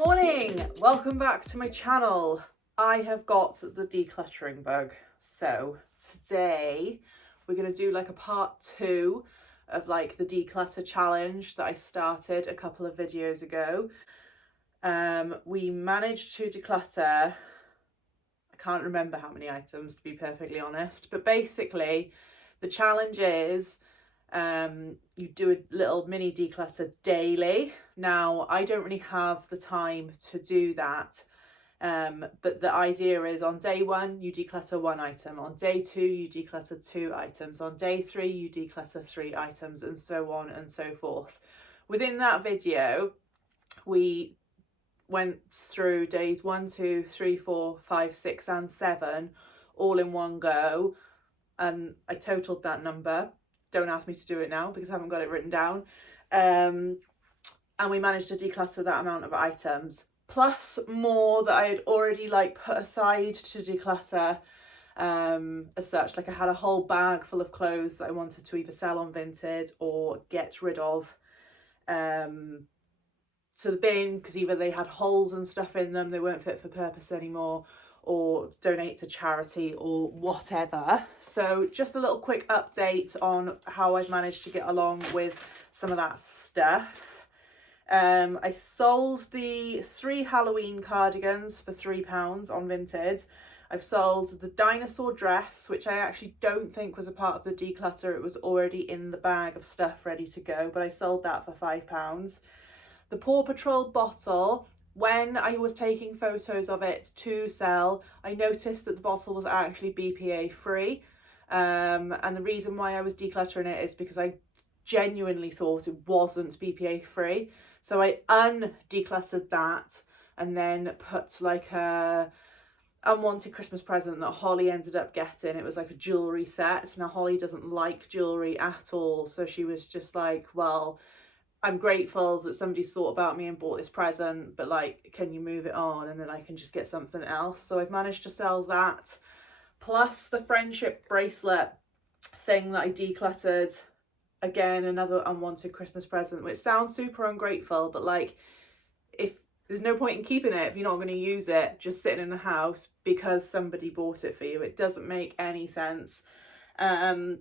morning, welcome back to my channel. I have got the decluttering bug, so today we're going to do like a part 2 of like the declutter challenge that I started a couple of videos ago. We managed to declutter, I can't remember how many items to be perfectly honest, but basically the challenge is you do a little mini declutter daily. Now, I don't really have the time to do that, but the idea is on day 1 you declutter 1 item, on day 2 you declutter 2 items, on day 3 you declutter 3 items, and so on and so forth. Within that video we went through days 1, 2, 3, 4, 5, 6 and 7 all in one go, and I totaled that number. Don't ask me to do it now because I haven't got it written down. And we managed to declutter that amount of items, plus more that I had already like put aside to declutter as such. Like I had a whole bag full of clothes that I wanted to either sell on Vinted or get rid of to the bin, because either they had holes and stuff in them, they weren't fit for purpose anymore, or donate to charity or whatever. So just a little quick update on how I've managed to get along with some of that stuff. I sold the 3 Halloween cardigans for £3 on Vinted. I've sold the dinosaur dress, which I actually don't think was a part of the declutter. It was already in the bag of stuff ready to go, but I sold that for £5. The Paw Patrol bottle, when I was taking photos of it to sell, I noticed that the bottle was actually BPA free. And the reason why I was decluttering it is because I genuinely thought it wasn't BPA free. So I undecluttered that and then put like a unwanted Christmas present that Holly ended up getting. It was like a jewellery set. Now Holly doesn't like jewellery at all, so she was just like, well, I'm grateful that somebody's thought about me and bought this present, but like, can you move it on and then I can just get something else? So I've managed to sell that, plus the friendship bracelet thing that I decluttered. Again, another unwanted Christmas present, which sounds super ungrateful, but like, if there's no point in keeping it if you're not going to use it, just sitting in the house because somebody bought it for you. It doesn't make any sense. So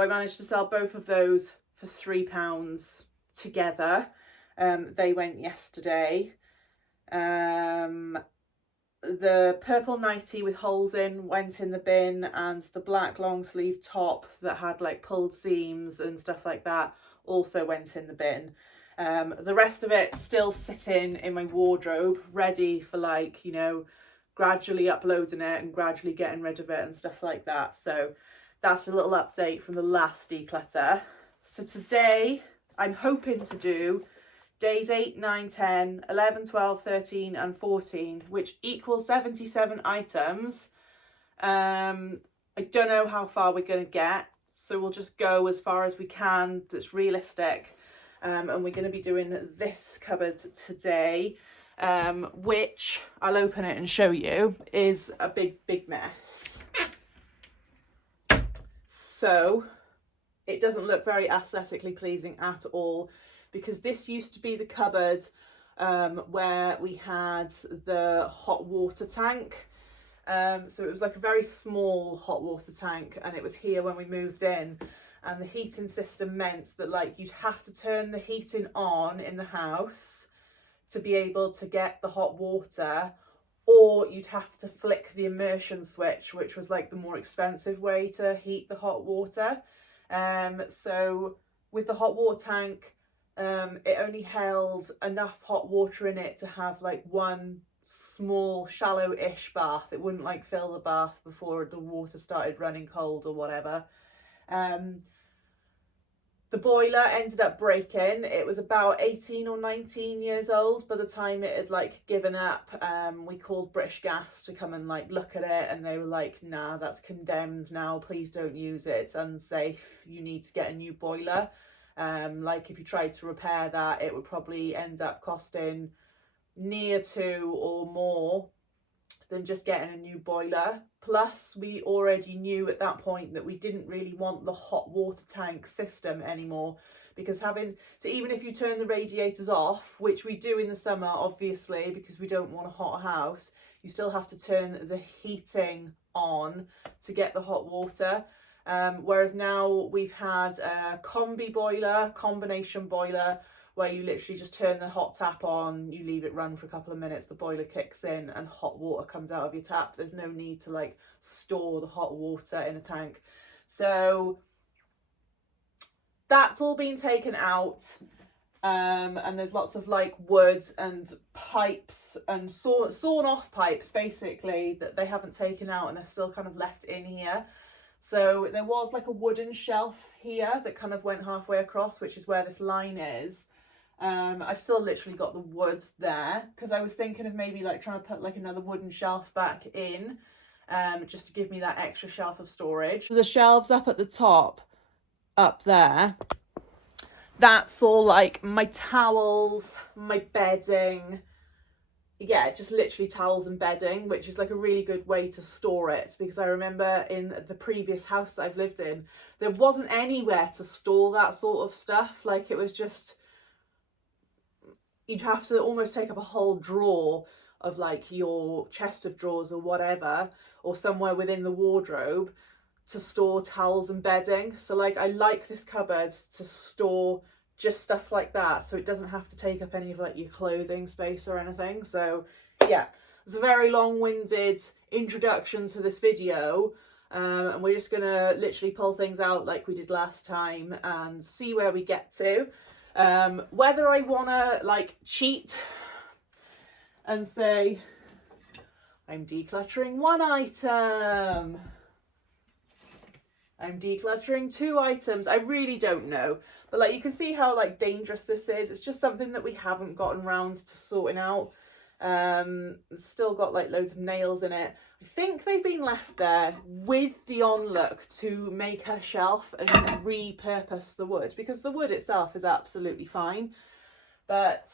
I managed to sell both of those for £3 together. They went yesterday. The purple nightie with holes in went in the bin, and the black long sleeve top that had like pulled seams and stuff like that also went in the bin. The rest of it still sitting in my wardrobe, ready for like, you know, gradually uploading it and gradually getting rid of it and stuff like that. So that's a little update from the last declutter. So today I'm hoping to do days 8, 9, 10, 11, 12, 13 and 14, which equals 77 items. I don't know how far we're going to get, so we'll just go as far as we can that's realistic. And we're going to be doing this cupboard today, which I'll open it and show you, is a big mess. So it doesn't look very aesthetically pleasing at all, because this used to be the cupboard where we had the hot water tank. So it was like a very small hot water tank, and it was here when we moved in. And the heating system meant that like you'd have to turn the heating on in the house to be able to get the hot water, or you'd have to flick the immersion switch, which was like the more expensive way to heat the hot water. So with the hot water tank, it only held enough hot water in it to have like one small shallow-ish bath. It wouldn't like fill the bath before the water started running cold or whatever. The boiler ended up breaking. It was about 18 or 19 years old by the time it had like given up. We called British Gas to come and like look at it, and they were like, nah, that's condemned now, please don't use it, it's unsafe, you need to get a new boiler. Like if you tried to repair that, it would probably end up costing near to or more than just getting a new boiler. Plus we already knew at that point that we didn't really want the hot water tank system anymore, because even if you turn the radiators off, which we do in the summer obviously because we don't want a hot house, you still have to turn the heating on to get the hot water. Whereas now we've had a combination boiler, where you literally just turn the hot tap on, you leave it run for a couple of minutes, the boiler kicks in and hot water comes out of your tap. There's no need to like store the hot water in a tank. So that's all been taken out. And there's lots of like wood and pipes and sawn off pipes basically that they haven't taken out and are still kind of left in here. So there was like a wooden shelf here that kind of went halfway across, which is where this line is. I've still literally got the wood there because I was thinking of maybe like trying to put like another wooden shelf back in, just to give me that extra shelf of storage. The shelves up at the top, up there, that's all like my towels, my bedding. Yeah, just literally towels and bedding, which is like a really good way to store it, because I remember in the previous house that I've lived in, there wasn't anywhere to store that sort of stuff. Like it was just, you'd have to almost take up a whole drawer of like your chest of drawers or whatever, or somewhere within the wardrobe to store towels and bedding. So like I like this cupboard to store just stuff like that, so it doesn't have to take up any of like your clothing space or anything. So yeah, it's a very long-winded introduction to this video, and we're just gonna literally pull things out like we did last time and see where we get to. Whether I wanna like cheat and say I'm decluttering 1 item, I'm decluttering 2 items, I really don't know. But like you can see how like dangerous this is. It's just something that we haven't gotten round to sorting out. It's still got like loads of nails in it. I think they've been left there with the onlook to make a shelf and repurpose the wood, because the wood itself is absolutely fine, but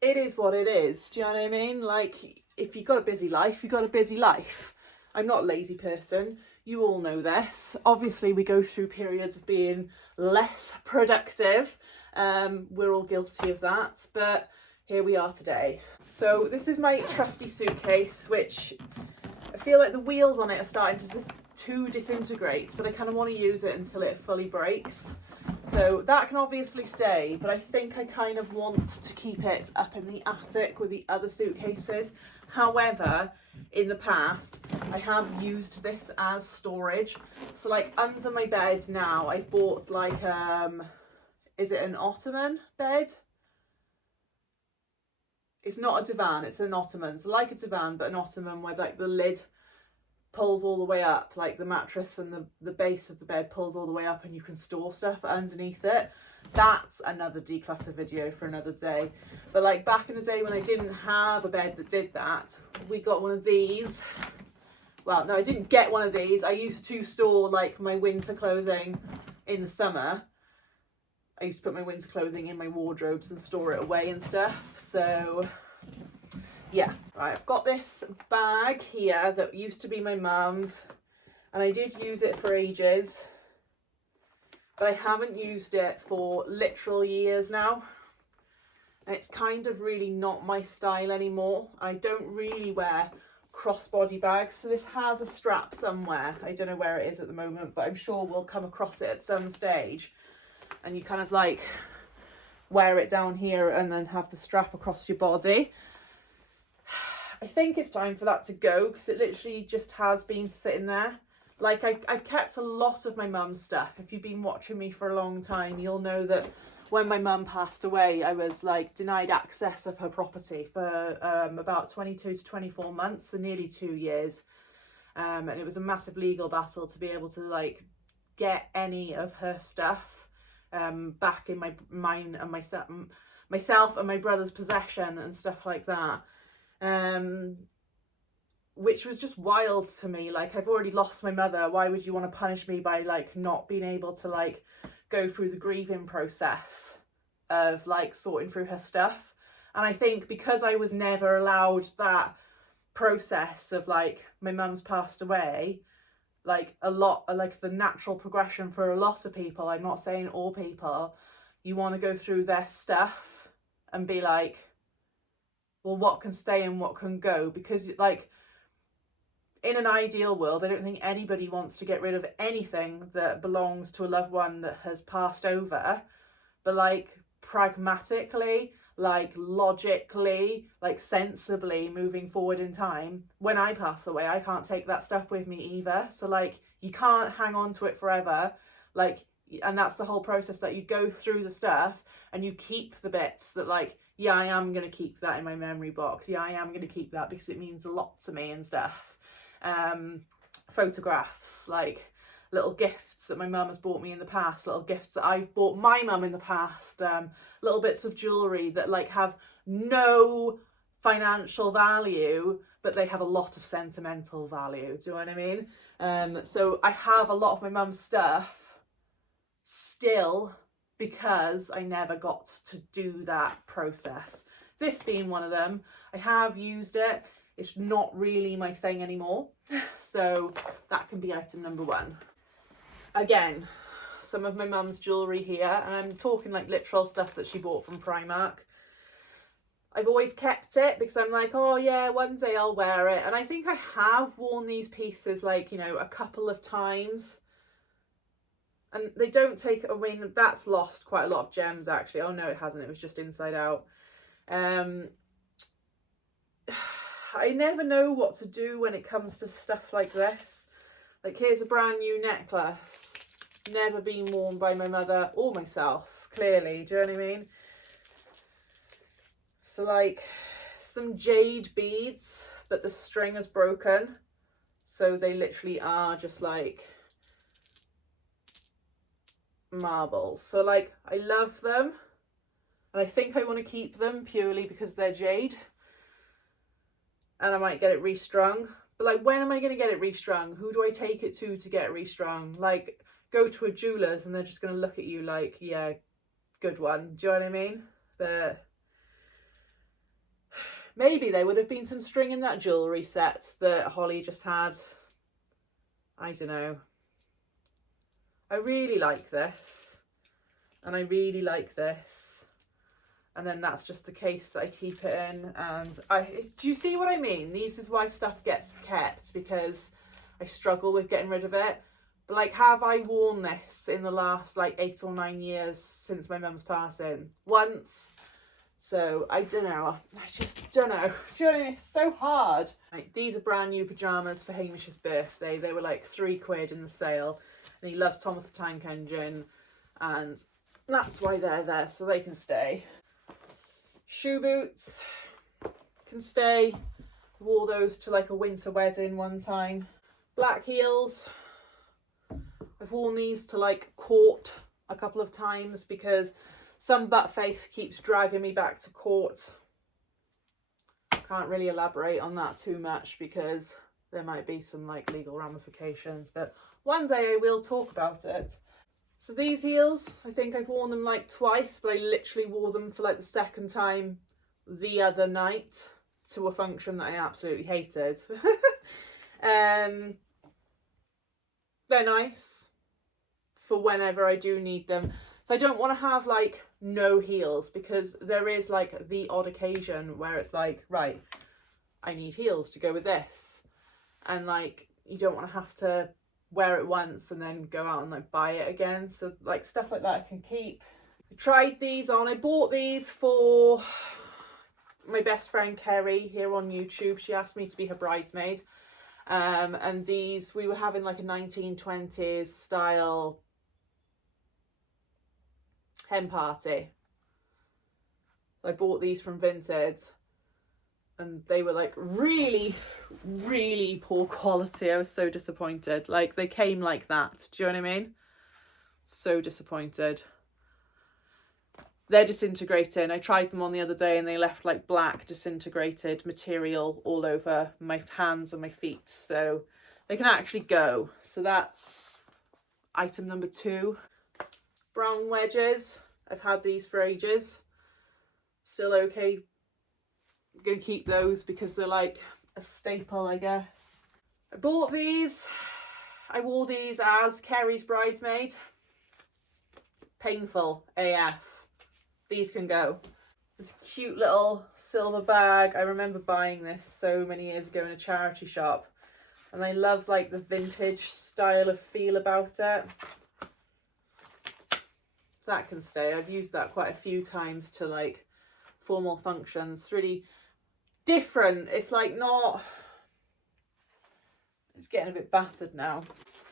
it is what it is. Do you know what I mean? Like if you've got a busy life, you've got a busy life. I'm not a lazy person. You all know this. Obviously, we go through periods of being less productive. We're all guilty of that, but here we are today. So this is my trusty suitcase, which I feel like the wheels on it are starting to disintegrate, but I kind of want to use it until it fully breaks. So that can obviously stay, but I think I kind of want to keep it up in the attic with the other suitcases. However, in the past, I have used this as storage. So like under my bed now, I bought like, is it an ottoman bed? It's not a divan, it's an ottoman. So like a divan, but an ottoman where like the lid pulls all the way up, like the mattress and the base of the bed pulls all the way up and you can store stuff underneath it. That's another declutter video for another day. But like back in the day when I didn't have a bed that did that, we got one of these. Well, no, I didn't get one of these. I used to store like my winter clothing in the summer. I used to put my winter clothing in my wardrobes and store it away and stuff. So yeah, right, I've got this bag here that used to be my mum's, and I did use it for ages, but I haven't used it for literal years now. And it's kind of really not my style anymore. I don't really wear crossbody bags, so this has a strap somewhere. I don't know where it is at the moment, but I'm sure we'll come across it at some stage. And you kind of like wear it down here and then have the strap across your body. I think it's time for that to go, because it literally just has been sitting there. Like I've kept a lot of my mum's stuff. If you've been watching me for a long time, you'll know that when my mum passed away, I was like denied access of her property for about 22 to 24 months, so nearly 2 years. And it was a massive legal battle to be able to like get any of her stuff back in mine and myself and my brother's possession and stuff like that. Which was just wild to me. Like, I've already lost my mother. Why would you want to punish me by like not being able to like go through the grieving process of like sorting through her stuff? And I think because I was never allowed that process of like, my mum's passed away, like a lot, like the natural progression for a lot of people, I'm not saying all people, you want to go through their stuff and be like, well, what can stay and what can go? Because like in an ideal world, I don't think anybody wants to get rid of anything that belongs to a loved one that has passed over. But like pragmatically, like logically, like sensibly moving forward in time, when I pass away, I can't take that stuff with me either. So like you can't hang on to it forever. Like, and that's the whole process, that you go through the stuff and you keep the bits that like, yeah, I am going to keep that in my memory box. Yeah, I am going to keep that because it means a lot to me and stuff. Photographs, like little gifts that my mum has bought me in the past, little gifts that I've bought my mum in the past, little bits of jewellery that like have no financial value, but they have a lot of sentimental value. Do you know what I mean? So I have a lot of my mum's stuff still because I never got to do that process. This being one of them, I have used it. It's not really my thing anymore. So that can be item number 1. Again, some of my mum's jewellery here, and I'm talking like literal stuff that she bought from Primark. I've always kept it because I'm like, oh yeah, one day I'll wear it. And I think I have worn these pieces like, you know, a couple of times. And they don't take, I mean, that's lost quite a lot of gems actually. Oh no, it hasn't. It was just inside out. I never know what to do when it comes to stuff like this. Like here's a brand new necklace, never been worn by my mother or myself, clearly, do you know what I mean? So like some jade beads, but the string is broken. So they literally are just like marbles. So like I love them and I think I want to keep them purely because they're jade. And I might get it restrung. But like, when am I going to get it restrung? Who do I take it to get it restrung? Like, go to a jeweller's and they're just going to look at you like, yeah, good one. Do you know what I mean? But maybe there would have been some string in that jewellery set that Holly just had. I don't know. I really like this. And I really like this. And then that's just the case that I keep it in. And do you see what I mean? These is why stuff gets kept, because I struggle with getting rid of it. But like, have I worn this in the last like 8 or 9 years since my mum's passing? Once. So I don't know. I just don't know. Do you know what I mean? It's so hard. Like, these are brand new pyjamas for Hamish's birthday. They were like £3 in the sale. And he loves Thomas the Tank Engine. And that's why they're there, so they can stay. Shoe boots can stay. Wore those to like a winter wedding one time. Black heels. I've worn these to like court a couple of times because some butt face keeps dragging me back to court. Can't really elaborate on that too much because there might be some like legal ramifications, but one day I will talk about it. So these heels, I think I've worn them like twice, but I literally wore them for like the second time the other night to a function that I absolutely hated. They're nice for whenever I do need them. So I don't want to have like no heels, because there is like the odd occasion where it's like, right, I need heels to go with this. And like, you don't want to have to wear it once and then go out and like buy it again. So like stuff like that I can keep. I tried these on. I bought these for my best friend Kerry here on YouTube. She asked me to be her bridesmaid. And these, we were having like a 1920s style hen party. I bought these from Vinted and they were like really, really poor quality. I was so disappointed. Like they came like that. Do you know what I mean? So disappointed. They're disintegrating. I tried them on the other day and they left like black disintegrated material all over my hands and my feet. So they can actually go. So that's item number 2. Brown wedges. I've had these for ages. Still okay. I'm going to keep those because they're like a staple, I guess. I bought these I wore these as Carrie's bridesmaid. Painful AF. These can go. This cute little silver bag. I remember buying this so many years ago in a charity shop. And I love like the vintage style of feel about it. So that can stay. I've used that quite a few times to like formal functions. It's really different. It's like not... It's getting a bit battered now.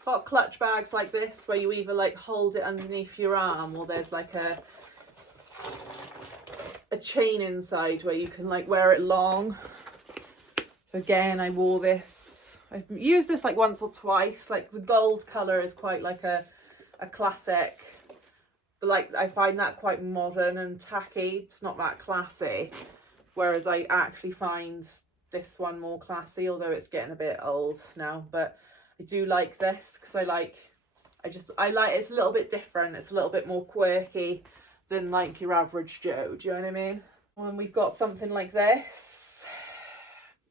Got clutch bags like this where you either like hold it underneath your arm or there's like a chain inside where you can like wear it long. So again, I wore this. I've used this like once or twice. Like the gold colour is quite like a classic. But like I find that quite modern and tacky. It's not that classy. Whereas I actually find this one more classy, although it's getting a bit old now. But I do like this because I like it's a little bit different. It's a little bit more quirky than like your average Joe. Do you know what I mean? And we've got something like this.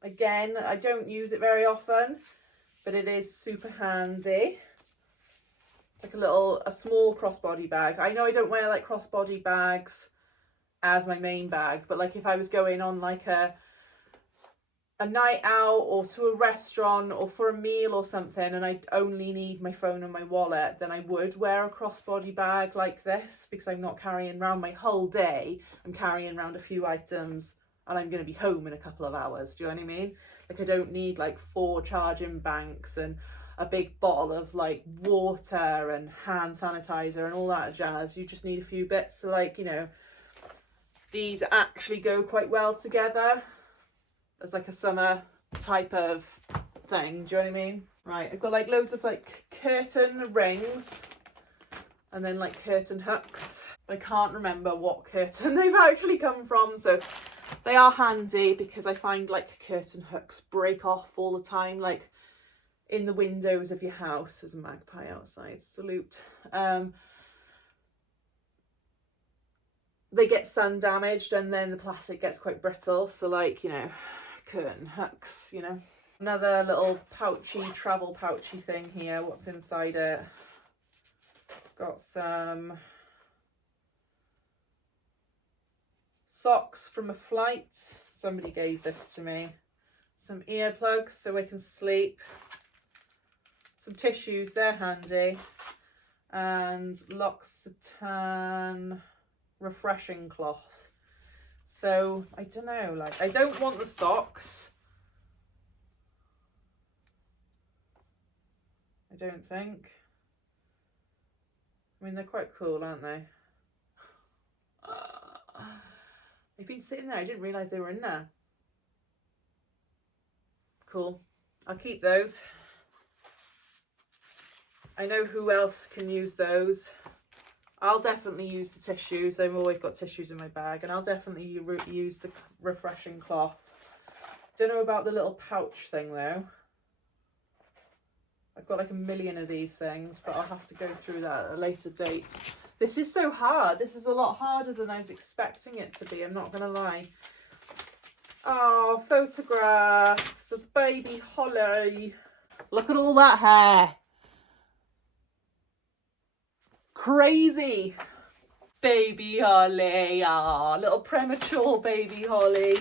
Again, I don't use it very often, but it is super handy. It's like a small crossbody bag. I know I don't wear like crossbody bags as my main bag, but like if I was going on like a night out or to a restaurant or for a meal or something and I only need my phone and my wallet, then I would wear a crossbody bag like this because I'm not carrying around my whole day. I'm carrying around a few items and I'm going to be home in a couple of hours. Do you know what I mean? Like I don't need like 4 charging banks and a big bottle of like water and hand sanitizer and all that jazz. You just need a few bits. So like, you know, these actually go quite well together as like a summer type of thing. Do you know what I mean? Right, I've got like loads of like curtain rings and then like curtain hooks. I can't remember what curtain they've actually come from, so they are handy because I find like curtain hooks break off all the time, like in the windows of your house. There's a magpie outside, salute. They get sun damaged and then the plastic gets quite brittle, so like, you know, curtain hooks, you know. Another little pouchy, travel pouchy thing here. What's inside it? Got some socks from a flight. Somebody gave this to me. Some earplugs so I can sleep. Some tissues, they're handy. And L'Occitane refreshing cloth. So I don't know, like I don't want the socks. I don't think. I mean, they're quite cool, aren't they? They've been sitting there. I didn't realise they were in there. Cool. I'll keep those. I know who else can use those. I'll definitely use the tissues. I've always got tissues in my bag, and I'll definitely use the refreshing cloth. Don't know about the little pouch thing though. I've got like a million of these things, but I'll have to go through that at a later date. This is so hard. This is a lot harder than I was expecting it to be. I'm not gonna lie. Oh, photographs of baby Holly. Look at all that hair. Crazy. Baby Holly. Ah, little premature baby Holly.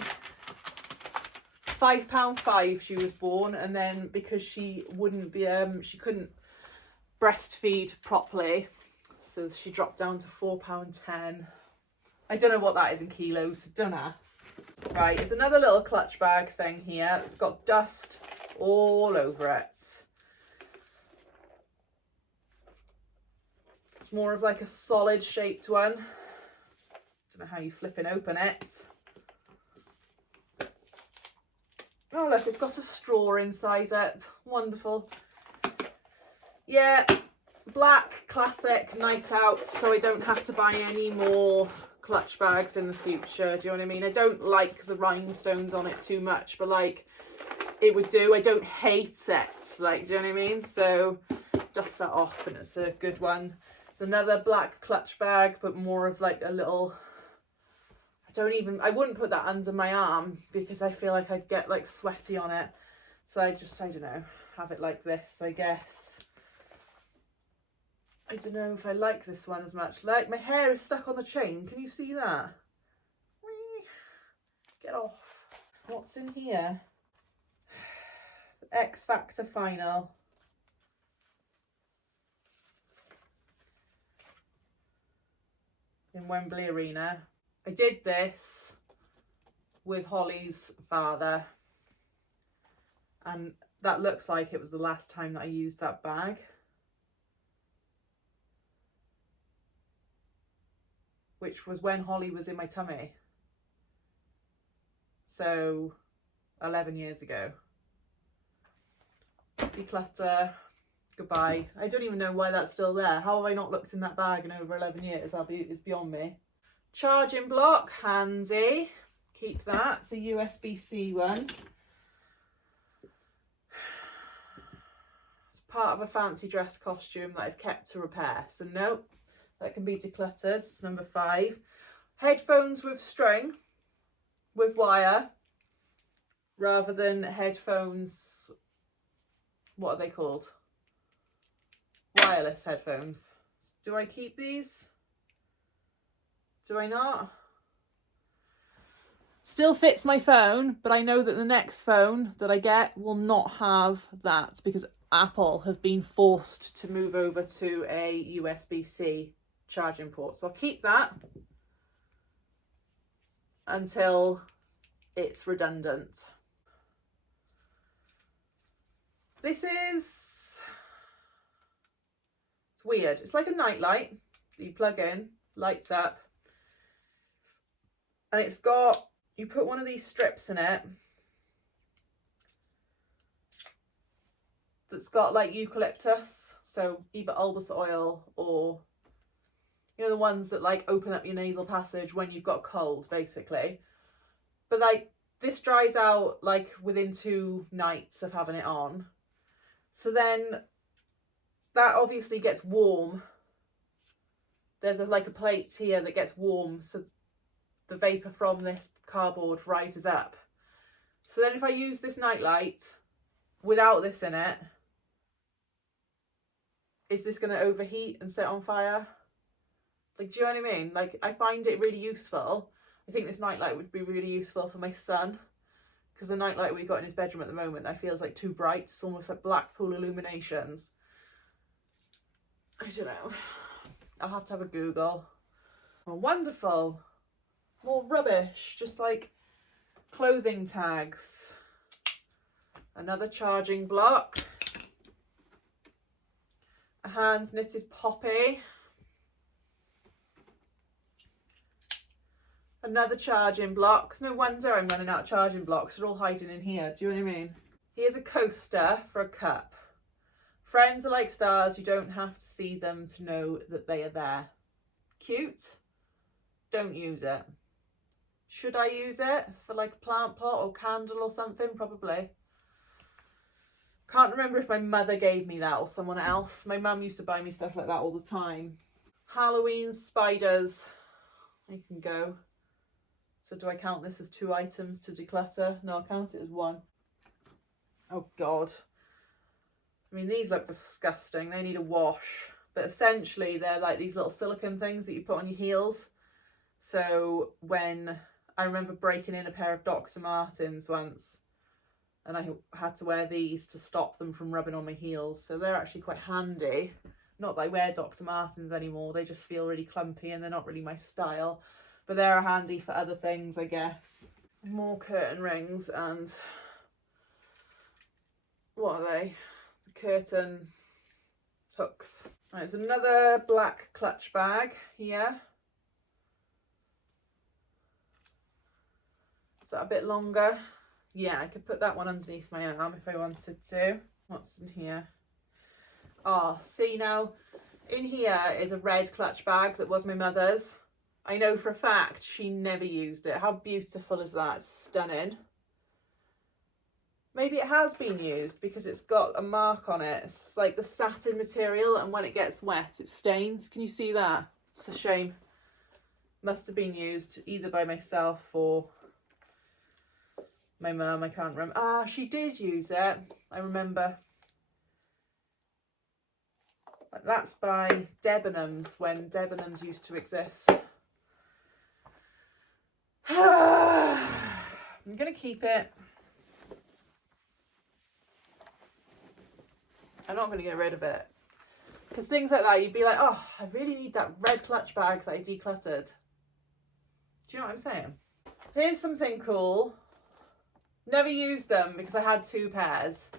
£5.5 she was born, and then because she wouldn't be she couldn't breastfeed properly, so she dropped down to £4.10. I don't know what that is in kilos, don't ask. Right, it's another little clutch bag thing here. It's got dust all over it. It's more of like a solid shaped one. Don't know how you flip and open it. Oh look, it's got a straw inside it. Wonderful. Yeah, black classic night out, so I don't have to buy any more clutch bags in the future. Do you know what I mean? I don't like the rhinestones on it too much, but like it would do. I don't hate it. Like, do you know what I mean? So dust that off and it's a good one. It's another black clutch bag, but more of like a little... I wouldn't put that under my arm because I feel like I'd get like sweaty on it. So I don't know, have it like this, I guess. I don't know if I like this one as much. Like, my hair is stuck on the chain. Can you see that? Get off. What's in here? X Factor Final. In Wembley Arena. I did this with Holly's father, and that looks like it was the last time that I used that bag. Which was when Holly was in my tummy. So 11 years ago. Declutter, goodbye. I don't even know why that's still there. How have I not looked in that bag in over 11 years? It's beyond me. Charging block, handy. Keep that. It's a USB-C one. It's part of a fancy dress costume that I've kept to repair. So nope, that can be decluttered. It's number 5. Headphones with string, with wire, rather than headphones, what are they called? Wireless headphones. Do I keep these? Do I not? Still fits my phone, but I know that the next phone that I get will not have that because Apple have been forced to move over to a USB-C charging port. So I'll keep that until it's redundant. This is, it's weird. It's like a nightlight that you plug in, lights up, and it's got, you put one of these strips in it that's got like eucalyptus, so either albus oil or, you know, the ones that like open up your nasal passage when you've got a cold, basically. But like this dries out like within 2 nights of having it on. So then that obviously gets warm. There's like a plate here that gets warm, so the vapour from this cardboard rises up. So then if I use this nightlight without this in it, is this going to overheat and set on fire? Like, do you know what I mean? Like, I find it really useful. I think this nightlight would be really useful for my son, because the nightlight we've got in his bedroom at the moment, I feel is like too bright. It's almost like Blackpool illuminations. I don't know. I'll have to have a Google. Oh, wonderful. More rubbish, just like clothing tags. Another charging block. A hands knitted poppy. Another charging block. No wonder I'm running out of charging blocks. They're all hiding in here. Do you know what I mean? Here's a coaster for a cup. Friends are like stars. You don't have to see them to know that they are there. Cute. Don't use it. Should I use it for like a plant pot or candle or something? Probably. Can't remember if my mother gave me that or someone else. My mum used to buy me stuff like that all the time. Halloween spiders. I can go. So do I count this as 2 items to declutter? No, I'll count it as 1. Oh God. I mean, these look disgusting. They need a wash. But essentially, they're like these little silicone things that you put on your heels. So when I remember breaking in a pair of Dr. Martens once, and I had to wear these to stop them from rubbing on my heels. So they're actually quite handy. Not that I wear Dr. Martens anymore. They just feel really clumpy and they're not really my style. But they're handy for other things, I guess. More curtain rings and what are they? The curtain hooks. Right, there's another black clutch bag here. Is that a bit longer? Yeah, I could put that one underneath my arm if I wanted to. What's in here? Oh, see now, in here is a red clutch bag that was my mother's. I know for a fact she never used it. How beautiful is that? It's stunning. Maybe it has been used because it's got a mark on it. It's like the satin material, and when it gets wet it stains. Can you see that? It's a shame. Must have been used either by myself or my mum. I can't remember. Ah, she did use it. I remember. Like that's by Debenhams, when Debenhams used to exist. I'm gonna keep it. I'm not gonna get rid of it. Because things like that, you'd be like, oh, I really need that red clutch bag that I decluttered. Do you know what I'm saying? Here's something cool. Never used them because I had 2 pairs.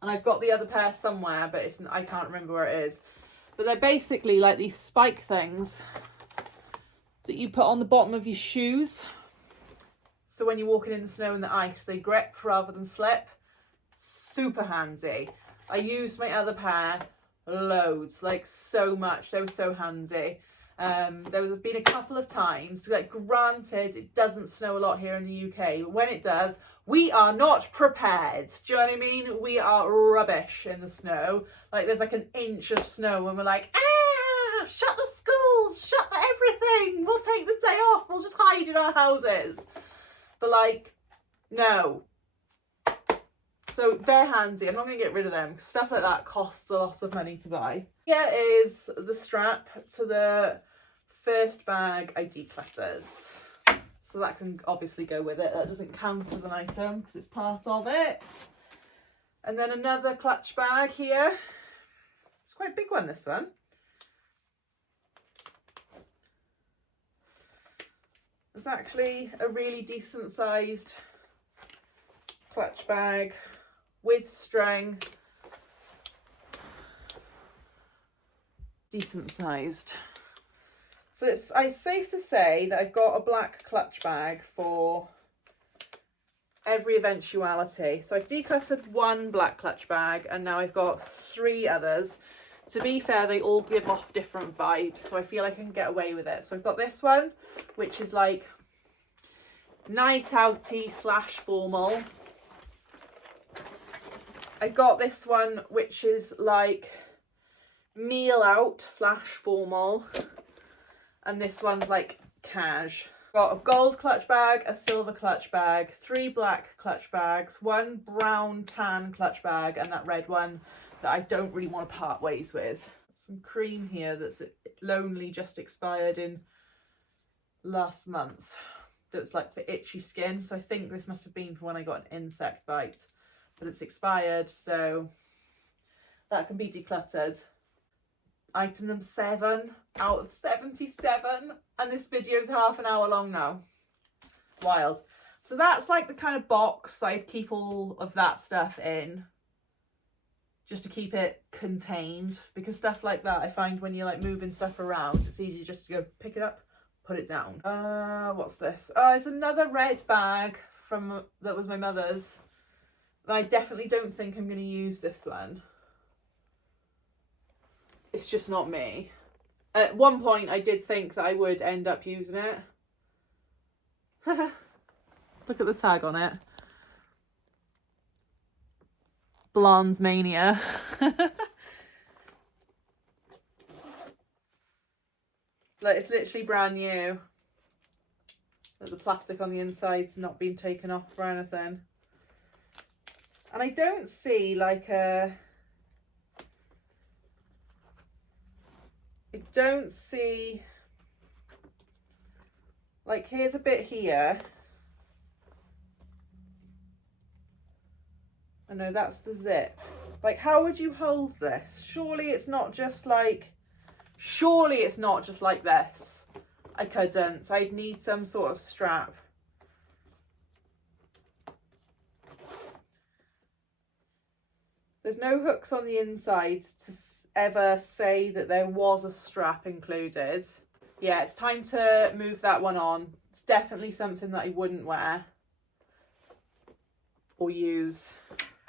And I've got the other pair somewhere, but I can't remember where it is. But they're basically like these spike things that you put on the bottom of your shoes. So when you're walking in the snow and the ice, they grip rather than slip. Super handy. I used my other pair loads, like so much. They were so handy. There have been a couple of times, like granted it doesn't snow a lot here in the UK, but when it does, we are not prepared. Do you know what I mean? We are rubbish in the snow. Like there's like an inch of snow and we're like, ah, shut the schools, shut everything. We'll take the day off. We'll just hide in our houses. But like, no. So they're handy. I'm not going to get rid of them because stuff like that costs a lot of money to buy. Here is the strap to the first bag I decluttered. So that can obviously go with it. That doesn't count as an item because it's part of it. And then another clutch bag here. It's quite a big one, this one. It's actually a really decent sized clutch bag with string. Decent sized. So it's safe to say that I've got a black clutch bag for every eventuality. So I've decluttered 1 black clutch bag and now I've got 3 others. To be fair, they all give off different vibes, so I feel like I can get away with it. So I've got this one, which is like night outy / formal. I got this one, which is like meal out / formal. And this one's like cash. Got a gold clutch bag, a silver clutch bag, 3 black clutch bags, 1 brown tan clutch bag, and that red one that I don't really want to part ways with. Some cream here that's lonely just expired in last month. That's like for itchy skin. So I think this must have been for when I got an insect bite, but it's expired. So that can be decluttered. Item number 7 out of 77, and this video is half an hour long now. Wild. So that's like the kind of box that I'd keep all of that stuff in, just to keep it contained, because stuff like that, I find when you're like moving stuff around, it's easy just to go pick it up, put it down. What's this? It's another red bag that was my mother's. I definitely don't think I'm going to use this one. It's just not me. At one point, I did think that I would end up using it. Look at the tag on it. Blonde Mania. Like, it's literally brand new. But the plastic on the inside's not been taken off or anything. And I don't see like a... I don't see, like, here's a bit here. I know that's the zip. Like, how would you hold this? Surely it's not just like this. I couldn't. So I'd need some sort of strap. There's no hooks on the inside to ever say that there was a strap included. Yeah, it's time to move that one on. It's definitely something that I wouldn't wear or use.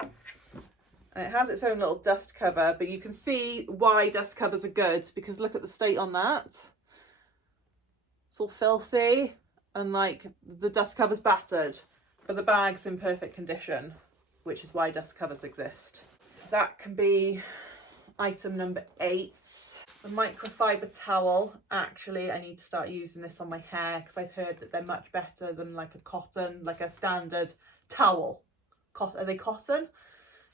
And it has its own little dust cover, but you can see why dust covers are good, because look at the state on that. It's all filthy and like the dust cover's battered, but the bag's in perfect condition, which is why dust covers exist. So that can be item number 8. The microfiber towel. Actually, I need to start using this on my hair because I've heard that they're much better than like a cotton, like a standard towel. Are they cotton?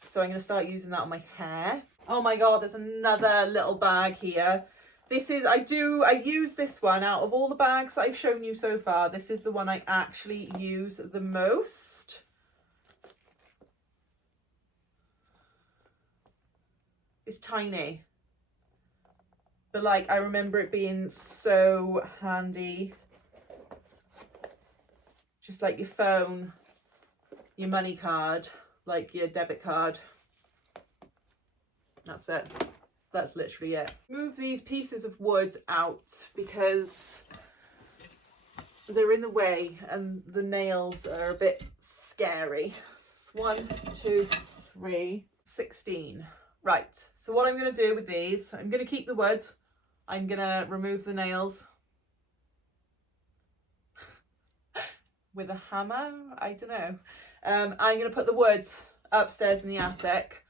So I'm going to start using that on my hair. Oh my God, there's another little bag here. This is, I use this one out of all the bags I've shown you so far. This is the one I actually use the most. It's tiny, but like, I remember it being so handy. Just like your phone, your money card, like your debit card. That's it. That's literally it. Move these pieces of wood out because they're in the way and the nails are a bit scary. 1, 2, 3, 16. Right, so what I'm going to do with these, I'm going to keep the wood. I'm going to remove the nails with a hammer. I don't know. I'm going to put the wood upstairs in the attic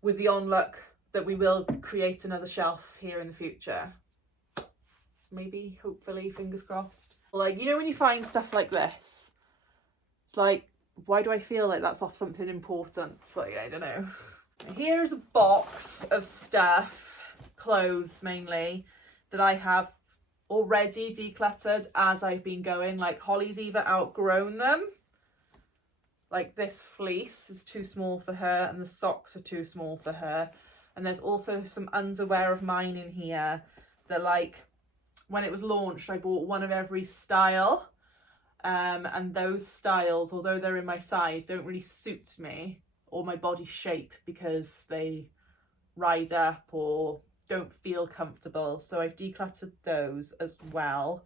with the on-look that we will create another shelf here in the future. Maybe, hopefully, fingers crossed. Like, you know when you find stuff like this, it's like, why do I feel like that's off something important? Like, I don't know. Here's a box of stuff, clothes mainly, that I have already decluttered as I've been going. Like, Holly's either outgrown them, like this fleece is too small for her and the socks are too small for her. And there's also some underwear of mine in here that, like, when it was launched, I bought one of every style. And those styles, although they're in my size, don't really suit me or my body shape because they ride up or don't feel comfortable. So I've decluttered those as well.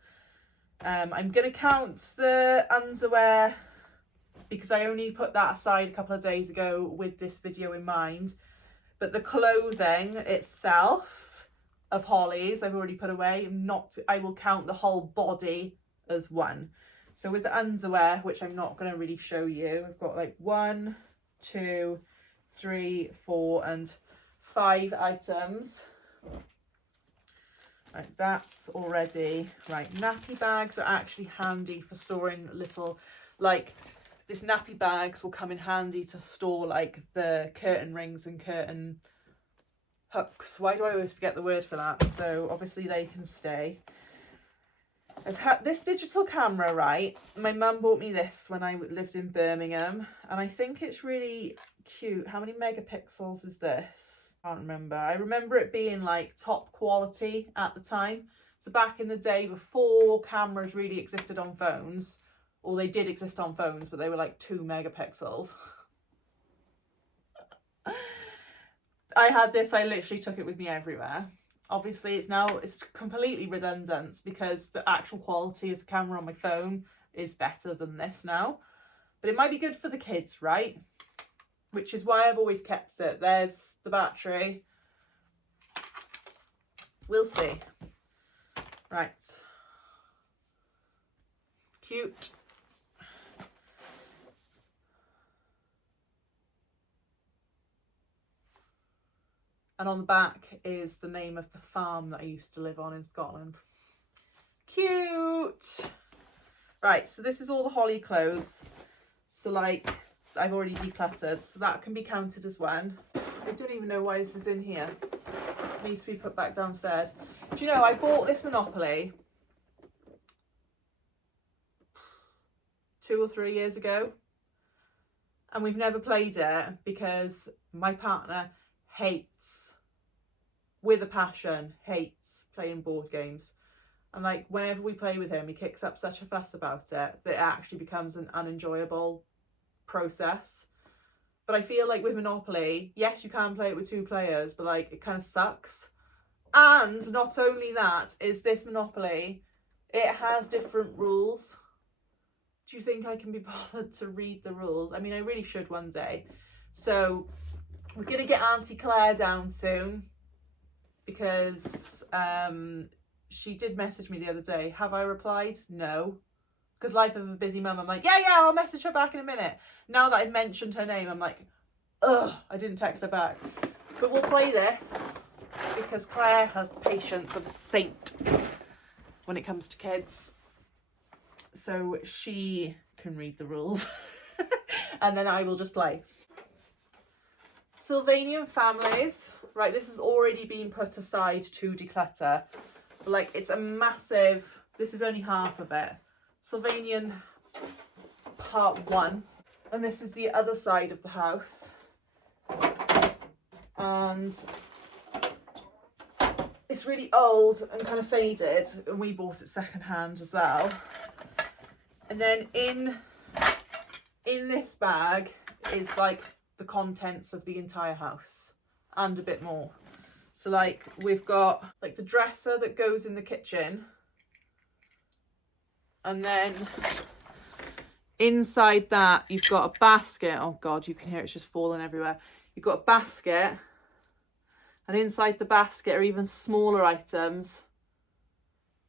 I'm going to count the underwear because I only put that aside a couple of days ago with this video in mind. But the clothing itself of Holly's, I've already put away. I will count the whole body as one. So with the underwear, which I'm not going to really show you, I've got like 1, 2, 3, 4, and 5 items. Right, that's already right. Nappy bags are actually handy for storing little, like, this nappy bags will come in handy to store like the curtain rings and curtain hooks. Why do I always forget the word for that? So obviously they can stay. I've had this digital camera, right? My mum bought me this when I lived in Birmingham, and I think it's really cute. How many megapixels is this? I can't remember. I remember it being like top quality at the time. So back in the day before cameras really existed on phones, or they did exist on phones, but they were like 2 megapixels. I had this, I literally took it with me everywhere. Obviously it's completely redundant because the actual quality of the camera on my phone is better than this now. But it might be good for the kids, right? Which is why I've always kept it. There's the battery. We'll see. Right. Cute. And on the back is the name of the farm that I used to live on in Scotland. Cute! Right, so this is all the Holly clothes. So like, I've already decluttered, so that can be counted as one. I don't even know why this is in here. It needs to be put back downstairs. Do you know, I bought this Monopoly 2 or 3 years ago. And we've never played it because my partner hates, with a passion, hates playing board games. And like, whenever we play with him, he kicks up such a fuss about it that it actually becomes an unenjoyable process. But I feel like with Monopoly, yes, you can play it with 2 players, but like, it kind of sucks. And not only that, is this Monopoly, it has different rules. Do you think I can be bothered to read the rules? I mean, I really should one day. So we're going to get Auntie Claire down soon because she did message me the other day. Have I replied? No. Because life of a busy mum, I'm like, yeah, I'll message her back in a minute. Now that I've mentioned her name, I'm like, ugh, I didn't text her back. But we'll play this because Claire has the patience of a saint when it comes to kids. So she can read the rules and then I will just play. Sylvanian families, right, this has already been put aside to declutter. Like, it's a massive, this is only half of it. Sylvanian part 1. And this is the other side of the house. And it's really old and kind of faded, and we bought it secondhand as well. And then in this bag is like the contents of the entire house and a bit more. So like we've got like the dresser that goes in the kitchen, and then inside that you've got a basket. Oh god, you can hear it's just falling everywhere. You've got a basket, and inside the basket are even smaller items.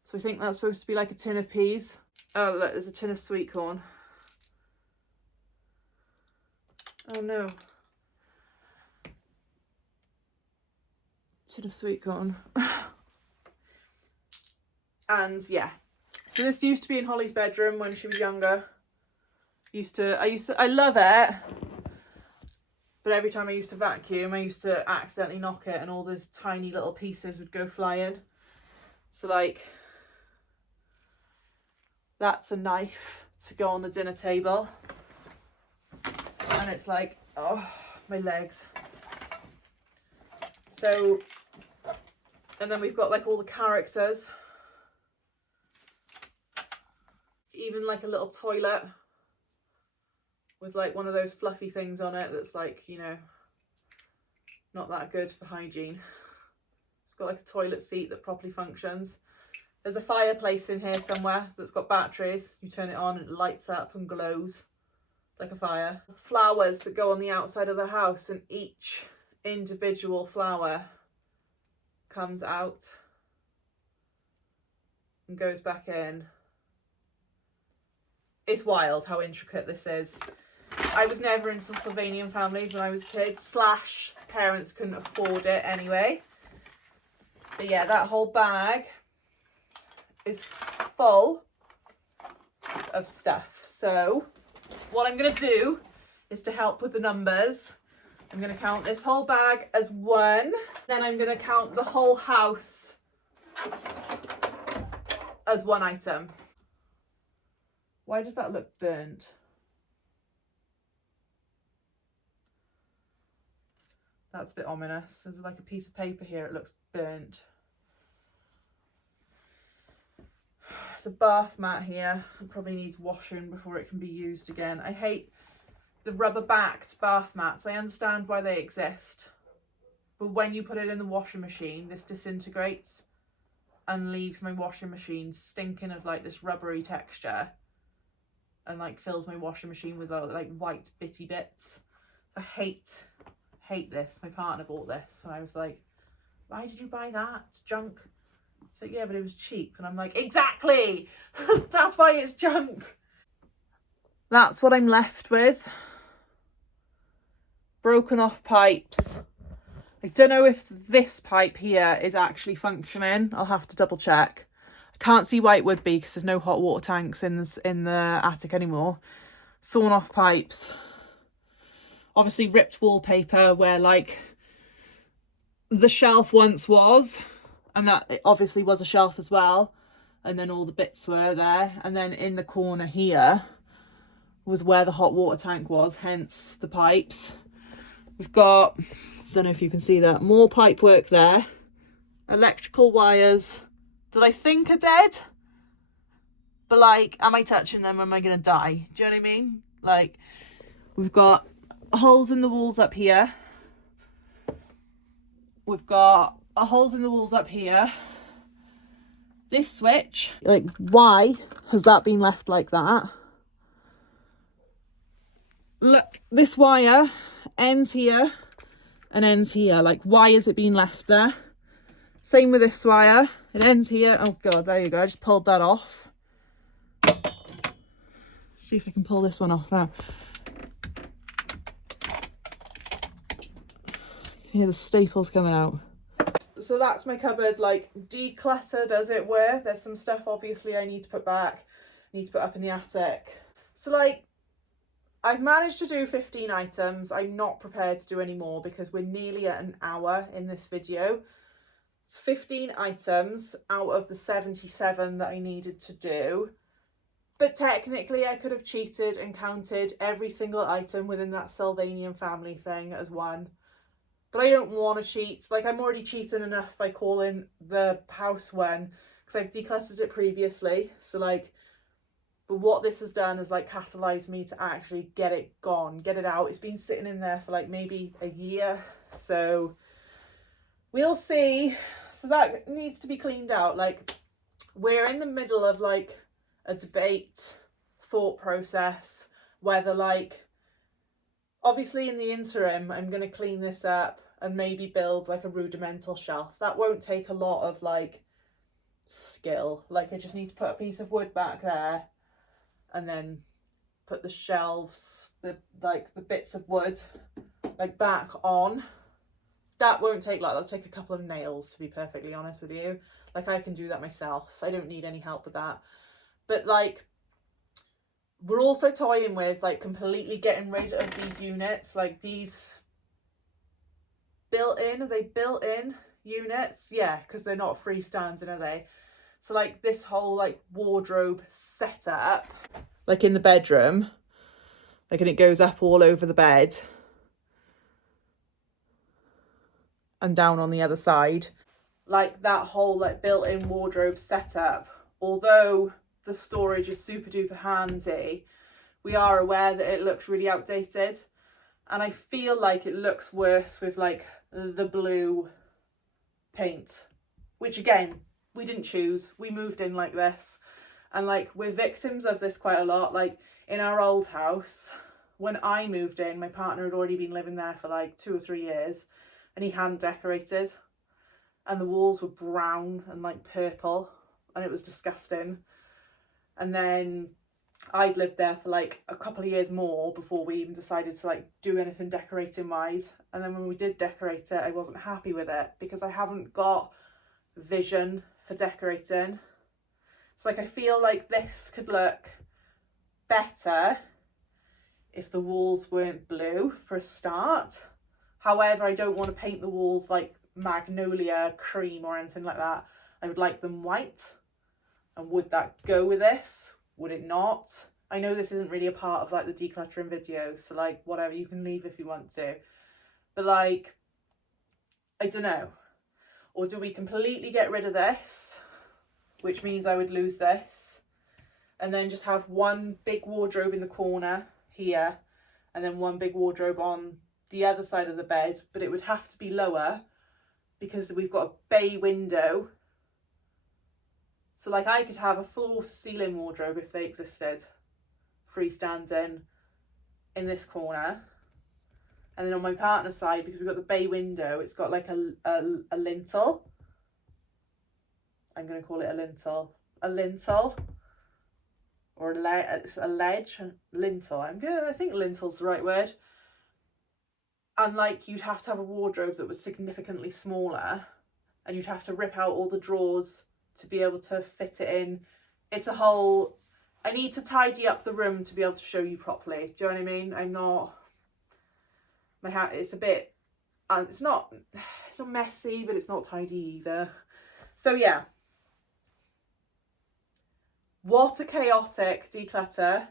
So I think that's supposed to be like a tin of peas. Oh look, there's a tin of sweet corn. Oh no. Tin of sweet corn. And yeah. So this used to be in Holly's bedroom when she was younger. I love it. But every time I used to vacuum, I used to accidentally knock it and all those tiny little pieces would go flying. So like, that's a knife to go on the dinner table. And it's like, oh, my legs. So, and then we've got like all the characters. Even like a little toilet with like one of those fluffy things on it that's like, you know, not that good for hygiene. It's got like a toilet seat that properly functions. There's a fireplace in here somewhere that's got batteries. You turn it on and it lights up and glows like a fire. Flowers that go on the outside of the house, and each individual flower comes out and goes back in. It's wild how intricate this is. I was never into Sylvanian families when I was a kid, slash parents couldn't afford it anyway. But yeah, that whole bag is full of stuff. So what I'm going to do is, to help with the numbers, I'm going to count this whole bag as 1. Then I'm going to count the whole house as 1 item. Why does that look burnt? That's a bit ominous. There's like a piece of paper here, it looks burnt. There's a bath mat here. It probably needs washing before it can be used again. I hate the rubber backed bath mats. I understand why they exist, but when you put it in the washing machine, this disintegrates and leaves my washing machine stinking of like this rubbery texture, and like fills my washing machine with like white bitty bits. I hate this. My partner bought this and I was like, why did you buy that? It's junk. He's like, yeah, but it was cheap. And I'm like, exactly. That's why it's junk. That's what I'm left with. Broken off pipes. I don't know if this pipe here is actually functioning. I'll have to double check. I can't see why it would be because there's no hot water tanks in the attic anymore. Sawn off pipes. Obviously ripped wallpaper where like the shelf once was, and that it obviously was a shelf as well, and then all the bits were there, and then in the corner here was where the hot water tank was, hence the pipes. We've got, don't know if you can see that, more pipe work there, electrical wires that I think are dead, but like, am I touching them? Am I gonna die? Do you know what I mean? Like, we've got holes in the walls up here. We've got holes in the walls up here. This switch, like, why has that been left like that? Look, this wire ends here and ends here. Like, why has it been left there? Same with this wire. It ends here. Oh god, there you go. I just pulled that off. See if I can pull this one off now. Hear the staples coming out. So that's my cupboard, like, decluttered as it were. There's some stuff obviously I need to put back, need to put up in the attic. So like, I've managed to do 15 items. I'm not prepared to do any more because we're nearly at an hour in this video. It's 15 items out of the 77 that I needed to do. But technically I could have cheated and counted every single item within that Sylvanian family thing as one. But I don't want to cheat. Like, I'm already cheating enough by calling the house one because I've decluttered it previously. So like, but what this has done is like catalyzed me to actually get it gone, get it out. It's been sitting in there for like maybe a year. So we'll see. So that needs to be cleaned out. Like, we're in the middle of like a debate, thought process, whether like, obviously in the interim, I'm going to clean this up and maybe build like a rudimental shelf. That won't take a lot of like skill. Like, I just need to put a piece of wood back there and then put the shelves, the bits of wood like back on. That won't take like, that'll take a couple of nails, to be perfectly honest with you. Like, I can do that myself. I don't need any help with that. But like, we're also toying with like completely getting rid of these units, like these built-in, are they built-in units? Yeah, because they're not freestanding, are they? So like this whole like wardrobe setup, like in the bedroom, like, and it goes up all over the bed and down on the other side. Like that whole like built-in wardrobe setup, although the storage is super duper handy, we are aware that it looks really outdated, and I feel like it looks worse with like the blue paint, which again, we didn't choose. We moved in like this, and like, we're victims of this quite a lot. Like, in our old house, when I moved in, my partner had already been living there for like 2 or 3 years, and he hadn't decorated, and the walls were brown and like purple, and it was disgusting. And then I'd lived there for like a couple of years more before we even decided to like do anything decorating wise. And then when we did decorate it, I wasn't happy with it because I haven't got vision for decorating. So like, I feel like this could look better if the walls weren't blue for a start. However, I don't want to paint the walls like magnolia cream or anything like that. I would like them white. And would that go with this? Would it not? I know this isn't really a part of like the decluttering video, so like, whatever, you can leave if you want to. But like, I don't know. Or do we completely get rid of this, which means I would lose this, and then just have one big wardrobe in the corner here, and then one big wardrobe on the other side of the bed, but it would have to be lower because we've got a bay window. So like, I could have a floor to ceiling wardrobe if they existed, freestanding in this corner. And then on my partner's side, because we've got the bay window, it's got like a lintel. I'm going to call it a lintel. A lintel. Or it's a ledge. Lintel. I think lintel's the right word. And like, you'd have to have a wardrobe that was significantly smaller, and you'd have to rip out all the drawers to be able to fit it in. It's a whole, I need to tidy up the room to be able to show you properly. Do you know what I mean? I'm not, my hat, it's a bit, it's not messy, but it's not tidy either. So yeah. What a chaotic declutter.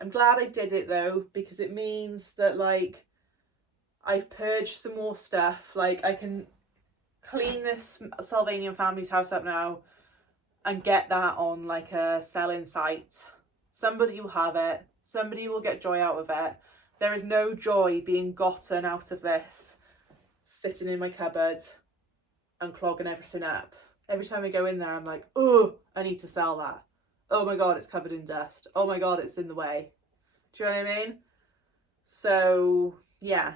I'm glad I did it though, because it means that like, I've purged some more stuff. Like, I can clean this Sylvanian family's house up now and get that on like a selling site. Somebody will have it. Somebody will get joy out of it. There is no joy being gotten out of this sitting in my cupboard and clogging everything up. Every time I go in there, I'm like, oh, I need to sell that. Oh my God, it's covered in dust. Oh my God, it's in the way. Do you know what I mean? So yeah,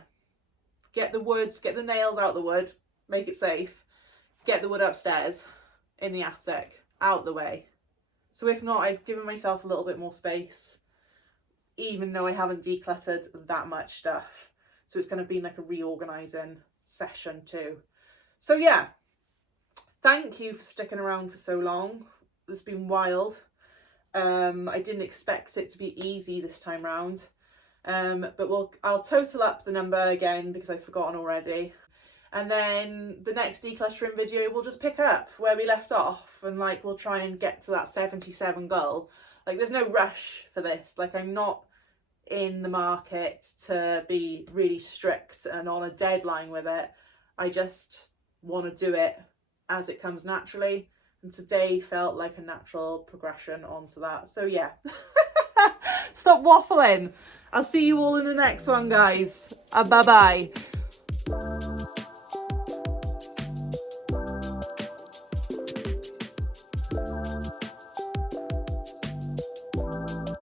get the wood, get the nails out the wood, make it safe. Get the wood upstairs in the attic, out the way. So if not, I've given myself a little bit more space, even though I haven't decluttered that much stuff. So it's kind of been like a reorganizing session too. So yeah, thank you for sticking around for so long. It's been wild. I didn't expect it to be easy this time round. But I'll total up the number again because I've forgotten already. And then the next decluttering video we'll just pick up where we left off, and like we'll try and get to that 77 goal. Like there's no rush for this. Like I'm not in the market to be really strict and on a deadline with it. I just want to do it as it comes naturally, and today felt like a natural progression onto that. So yeah. Stop waffling. I'll see you all in the next one, guys. Bye bye.